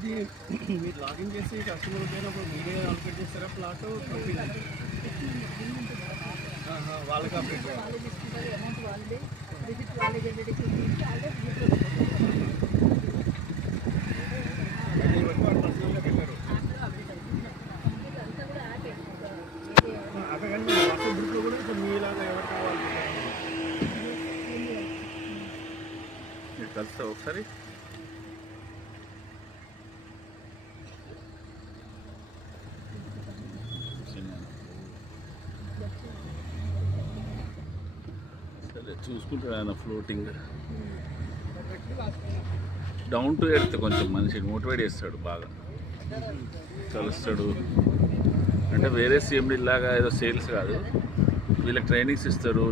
ఇది మీరు లాగిన్ చేసి కస్టమర్ పోయినప్పుడు మీరే అప్డేట్ చేస్తారా ప్లాట్ కంపెనీ వాళ్ళకి అప్డేట్ అక్కడ వాట్సాప్ గ్రూప్లో కూడా ఇప్పుడు మీలాగా ఎవరు కావాలి మీరు కలుస్తా ఒకసారి. సరే చూసుకుంటాడు ఆయన ఫ్లోటింగ్ డౌన్ టు ఎర్త్, కొంచెం మనిషిని మోటివేట్ చేస్తాడు, బాగా కలుస్తాడు. అంటే వేరే సీఎండి లాగా ఏదో సేల్స్ కాదు, వీళ్ళకి ట్రైనింగ్స్ ఇస్తారు.